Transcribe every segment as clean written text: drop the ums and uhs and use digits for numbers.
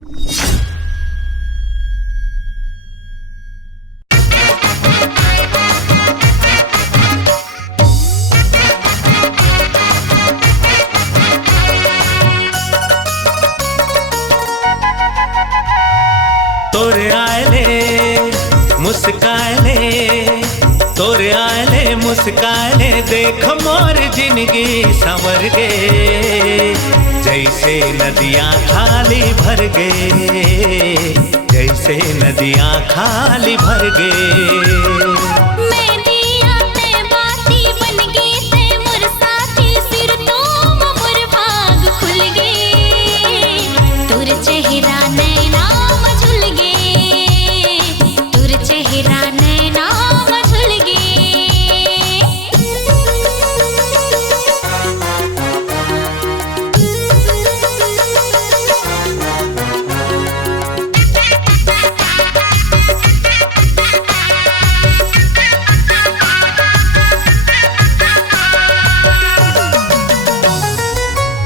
तोरे आयले मुस्कायले, तोरे आयले मुस्कायले, देख मोर जिंदगी संवर गे, जैसे नदियाँ खाली भर गे, जैसे नदियाँ खाली भर गे।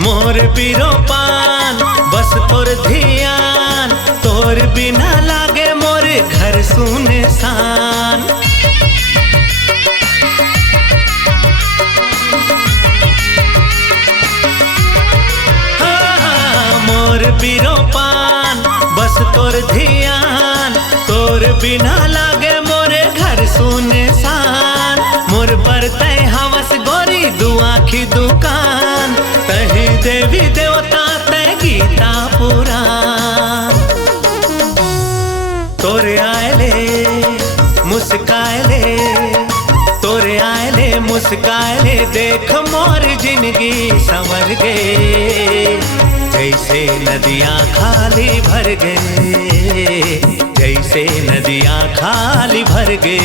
मोर पीरो पान बस तोर ध्यान, तोर बिना लागे मोर घर सुनसान। मोर पीरो पान बस तोर ध्यान, तोर बिना लागे मोरे घर सुनसान। मोर पर तय हवस गोरी दुआ की दुकान, तही देवी देवता तय गीता पुराण। तोरे आयले मुस्कायले, तोरे आयले मुस्कायले, देख मोर जिंदगी संवर गे, जैसे नदियाँ खाली भर गे, जैसे नदियाँ खाली भर गे।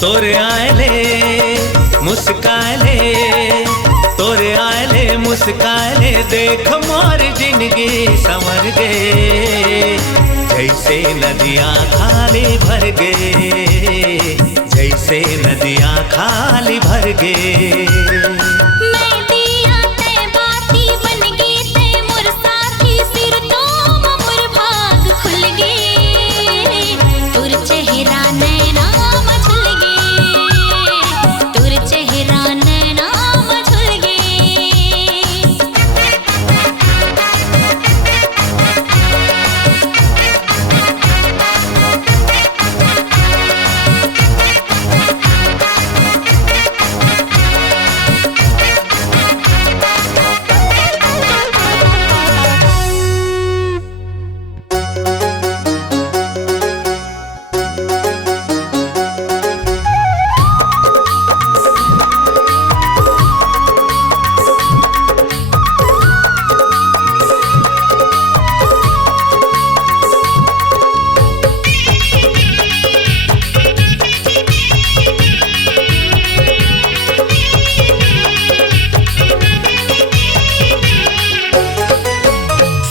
तोरे आयले मुस्कायले, तोरे आयले मुस्कायले, देख मोर जिंदगी संवर गे, जैसे नदियाँ खाली भर गे, जैसे नदियाँ खाली भर गे।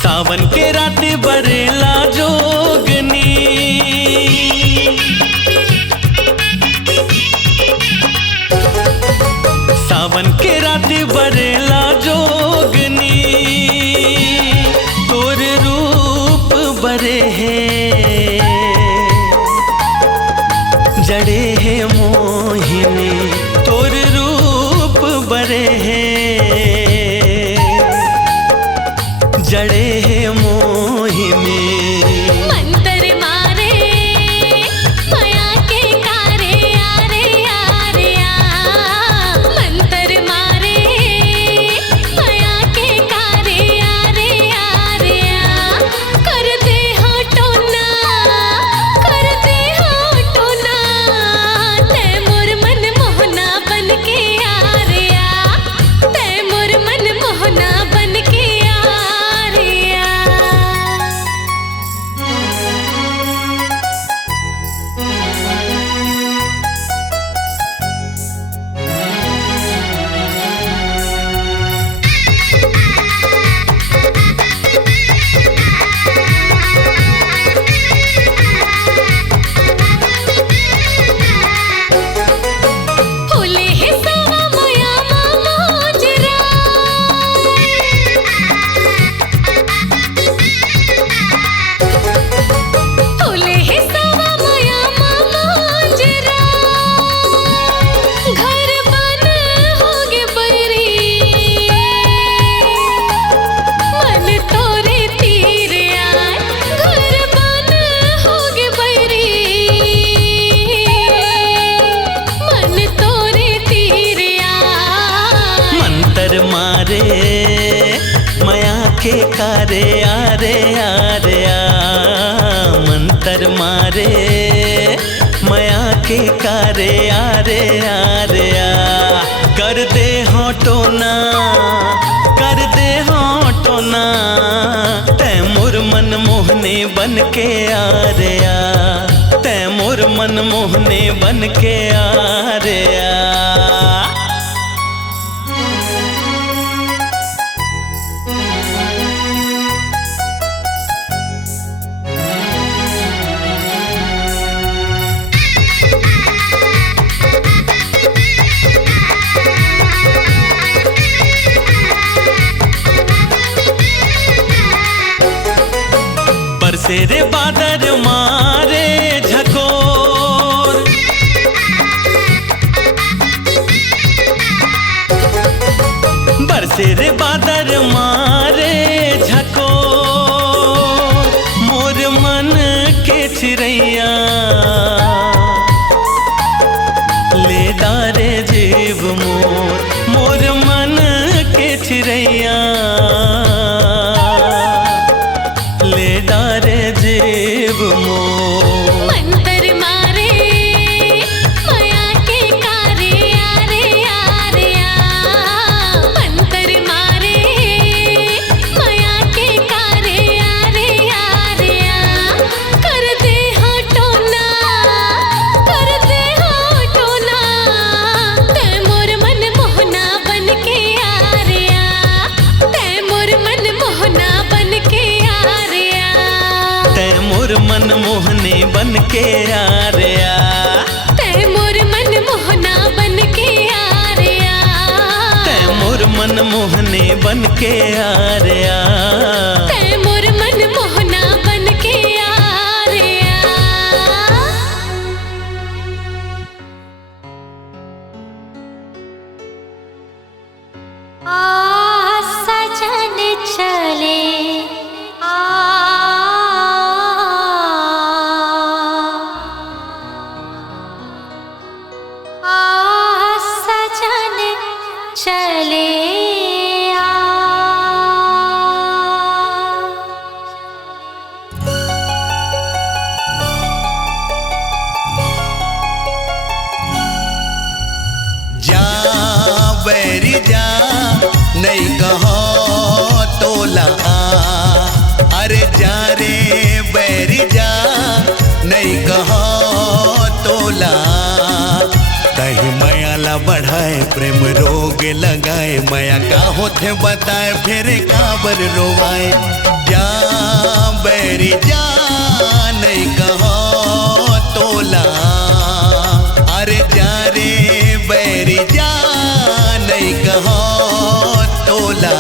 सावन के रात बरेला जोगनी, सावन के रात बरेला जोगनी, तोर रूप बरे है, जड़े है मोहिनी, तोर रूप बरे है, जड़े है मोहिनी। मंतर मारे माया के मंतर मारे माया के कारे आरे आरे आ कर दे होटोना कर दे होटोना तैमूर मन मोहने बन के आ रे आ तैमूर मन मोहने बन के आ रे आ। बरसे रे बादल मारे झकोर बरसे रे बादल मारे झकोर मोर मन के चिड़ैया ले डारे जीव मोर मोर मन के चिड़ैया ले डारे जीव मोर मंतर मारे माया के कारे आरे आरे आ मंतर मारे माया के कारे आरे आरे आ कर दे हटोना तैमूर मन मोहना बन के आ रे आ तैमूर मन मोहना बन के आ रे आ तैमूर मन मोहने बन के आ रे आ तैमूर मन मोहना बन के आ रे आ तैमूर मन मोहने बन के आ रे आ तैमूर मन मोहना बन के आ रे आ सजन चले सजन चले जा बैरी जा नहीं कहो तोला अरे जा रे बैरी जा नहीं कहो तोला कहीं माया ला बढ़ाए प्रेम रोग लगाए माया का होते बताए फिर काबर रोवाए जा बैरी जा नहीं कहो तोला अरे जा रे बैरी जा नहीं कहो तोला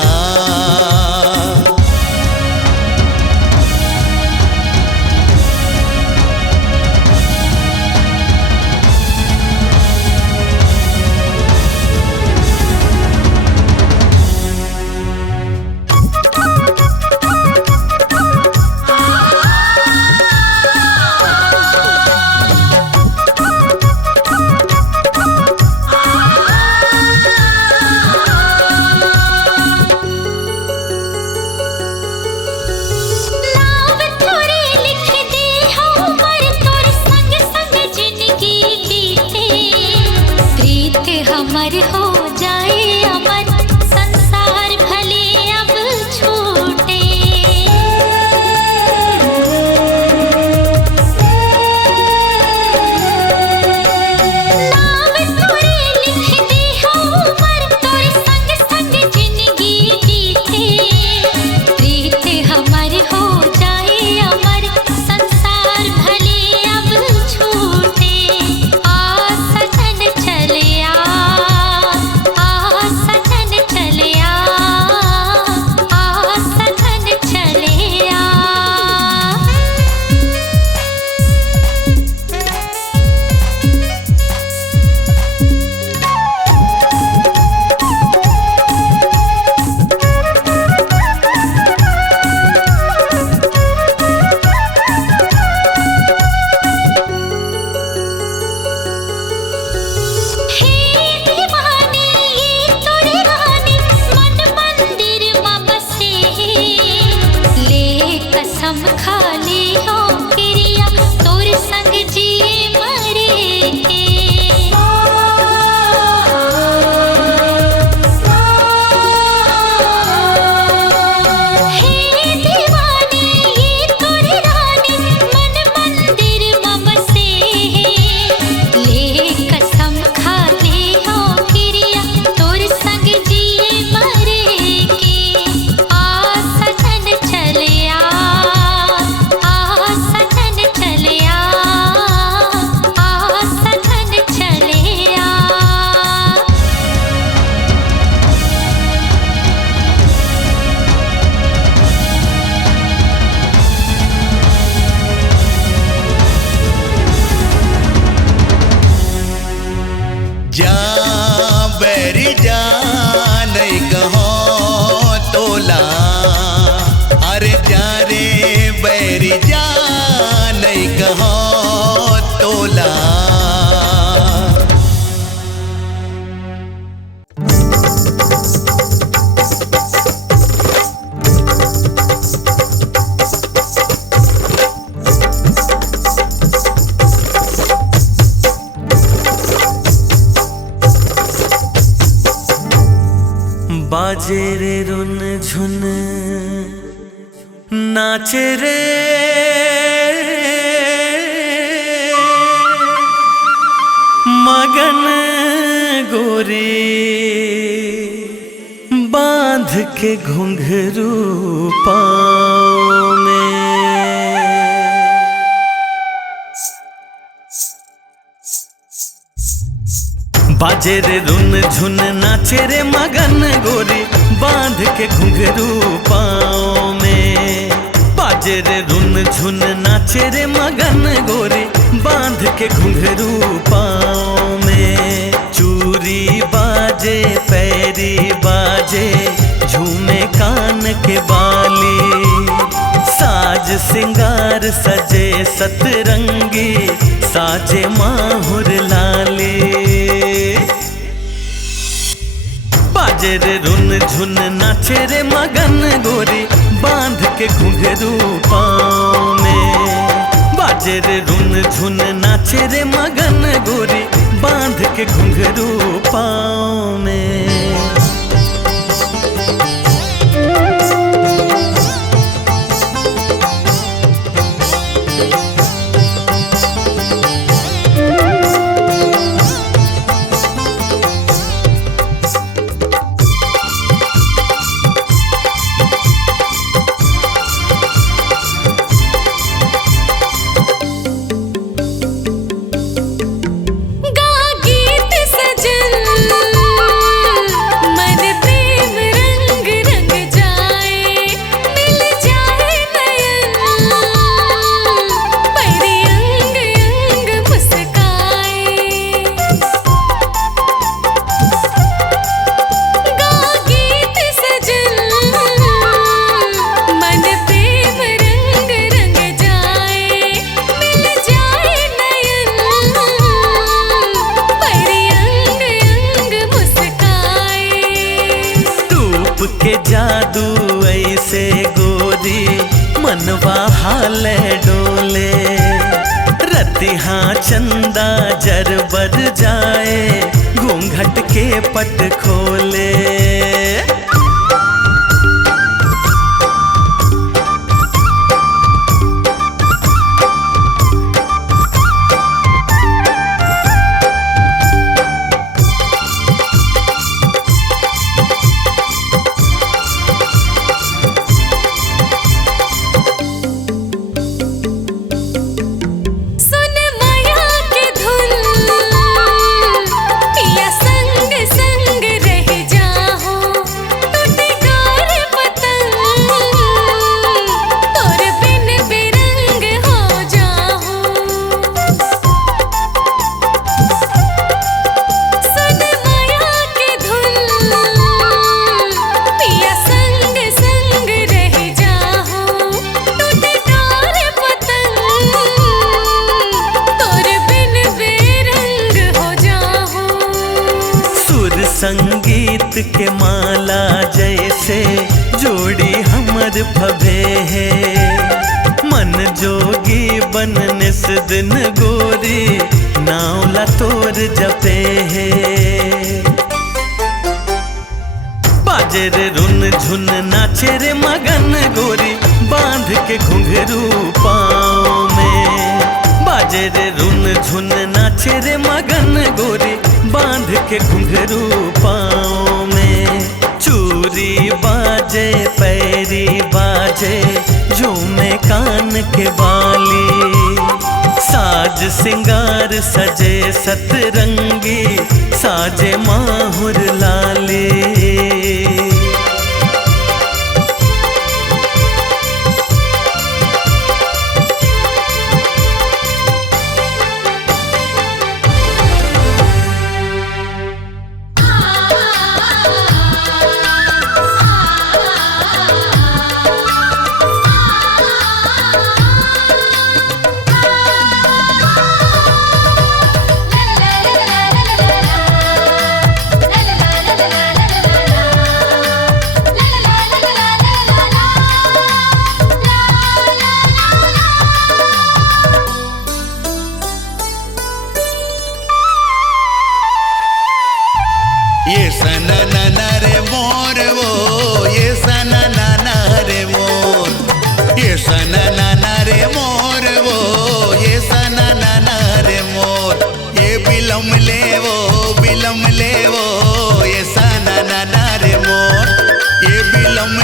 बाजे रे रुन झुन नाचे रे मगन गोरी बांध के घुंघरू पाँव में। बाजे रे रुन झुन नाचे रे मगन गोरी बांध के घुंघरू पाँव में। बाजे रे रुन झुन नाचे रे मगन गोरी बांध के घुंघरू पाँव में। चूरी बाजे पैरी बाजे झूमे कान के बाली साज सिंगार सजे सतरंगी साजे माहुर लाली। बाजे रे रुन झुन नाचे रे मगन गोरी बांध के घुंघरू पाँव में। बाजे रे रुन झुन नाचे रे मगन गोरी बांध के घुंघरू पाँव में। के जादू ऐसे गोरी मनवा हाल डोले रतिहा चंदा जर बर जाए घूंघट के पट खोले। संगीत के माला जैसे जोड़ी हमर भवे है मन जोगी बनने से दिन गोरी नावला तोर जपे है। बाजे रे रुन झुन नाचे रे मगन गोरी बांध के घुंघरू पाँव में। बाजे रे रुन झुन नाचे रे मगन गोरी बांध के घुंघरू पाँव में। चूरी बाजे पैरी बाजे झूमे कान के बाली साज सिंगार सजे सतरंगी साजे माहुर लाली। बिलम लेवो ये साना नाना रे मोर, ये बिलम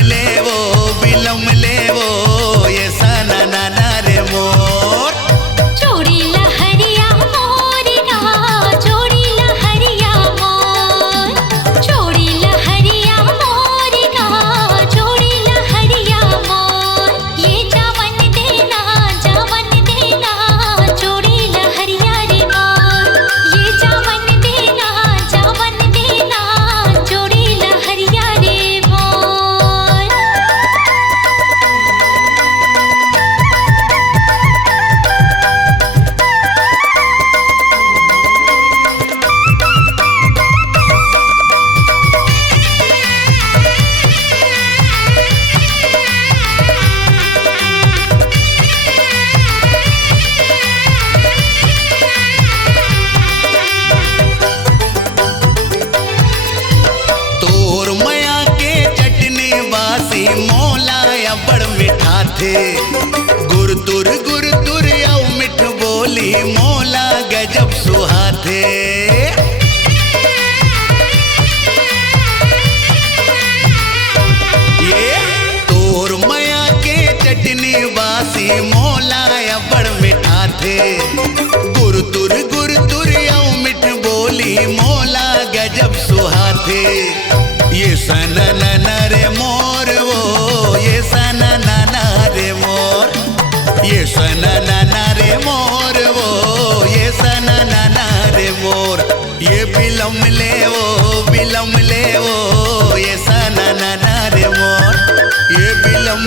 लेवो ये साना नाना रे मोर। जोड़ी लहरिया मोर ना, जोड़ी लहरिया मोर, जोड़ी लहरिया मोर ना, जोड़ी लहरिया मोर। ये जावन देना जोड़ी लहरिया रे मोर, ये जावन देना जोड़ी लहरिया रे मोर। तोर मया के चटनी बासी मोला या बड़ मिठा थे, गुर तुर आउ मिठ बोली मोला गजब सुहा थे। ये तोर मया के चटनी बासी मोला या बड़ मिठा थे, गुर तुर आउ मिठ बोली मोला गजब सुहा थे। ये सना नाना रे मोर वो, ये सना नाना रे मोर, ये सना नाना रे मोर वो, ये सना नाना रे मोर। ये बिलम लेवो ये सना नाना रे मोर, ये बिलम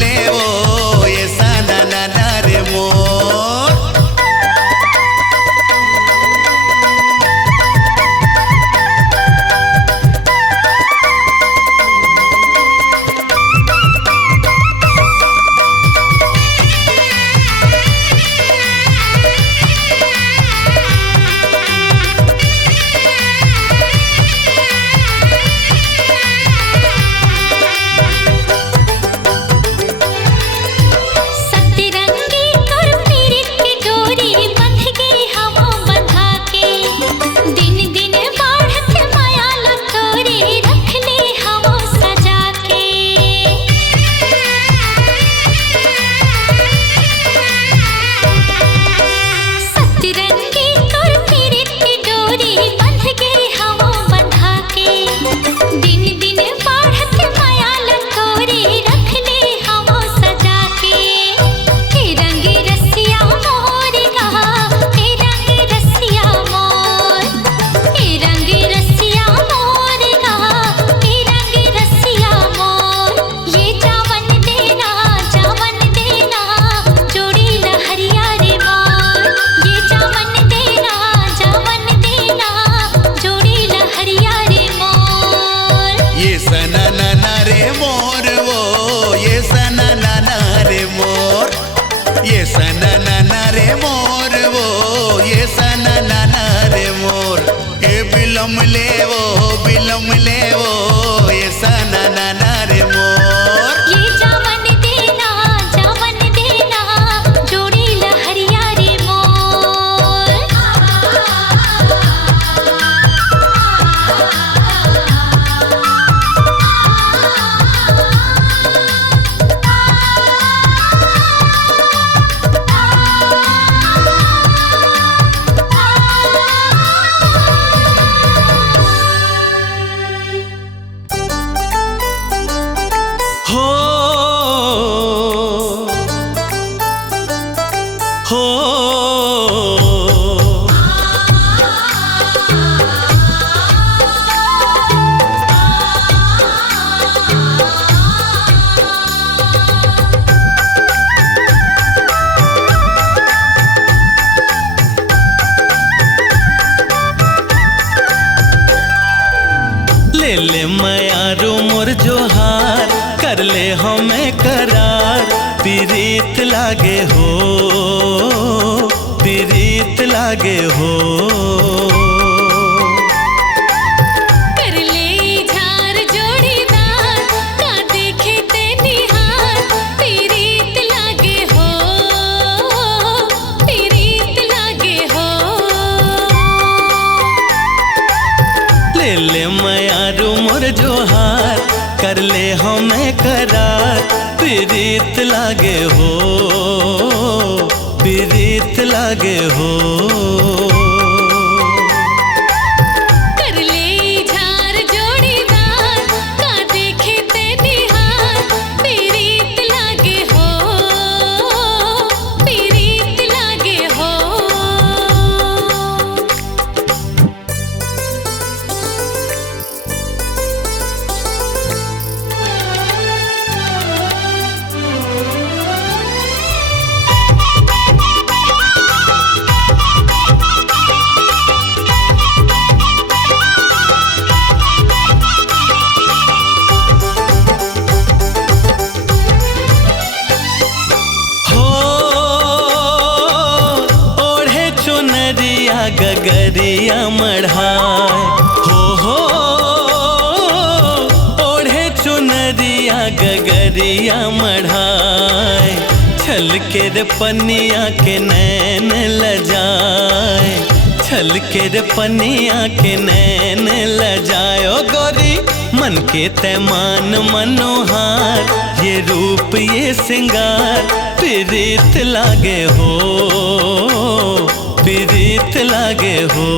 लेवो ये सना नाना रे मोर। सतरंगी कर पीरित की डोरी बंध गई हवा बंधा के, दिन दिन बढ़त माया लटोरी रख ले हवा सजा के। सतरंगी कर पीरित की डोरी बंध गई हवा बंधा के, दिन दिन बढ़त माया लटोरी रख ले हवा सजा के। रंगी रसिया मोर कहा, रंगी रसिया मोर, रंगी रसिया मोर कहा, रंगी रसिया मोर। ये जावन देना जोड़ी लहरिया रे मोर, ये जावन देना जोड़ी लहरिया रे मोर। ये सना नाना रे मोर वो, ये सना नाना रे मोर, ये सना नाना रे मोर वो, ये सना नाना रे मोर। ये बिलम लेवो ये सना नाना रे मोर। ये जावन देना जोड़ी लहरिया रे मोर। हो हो ले ले मयारो मोर जोहार, कर ले हमें करार, पीरीत लागे हो करार प्रीत लागे हो, प्रीत लागे हो। कर ले झार जोड़ीदार का देखे ते निहार प्रीत लागे हो, प्रीत लागे हो। गगरिया मढ़ाए हो, ओढ़े चुनरिया गगरिया मढ़ाए, छल के रे पनिया के नैन लजाए, छल के रे पनिया के नैन लजाए। ओ गोरी मन के तैमान मनोहार, ये रूप ये सिंगार प्रीत लागे हो, प्रीत लागे हो।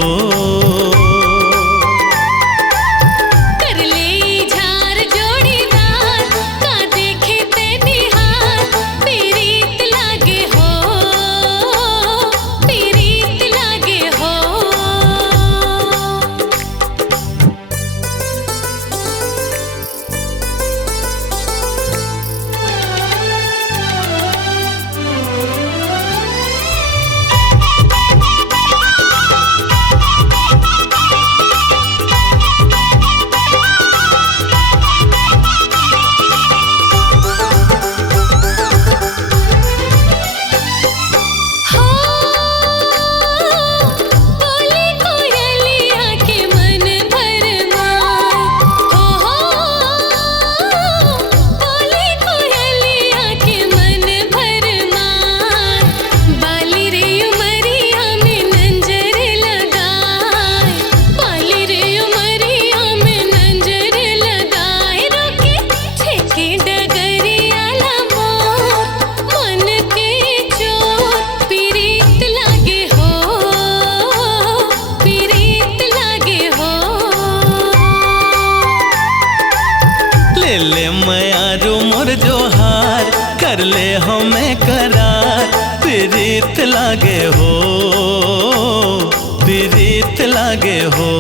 कर ले झार जोड़ीदार का देखे ते निहार प्रीत लागे हो, प्रीत लागे हो। ले मयारू मोर जोहार कर ले हमें करार प्रीत लागे हो, प्रीत लागे हो।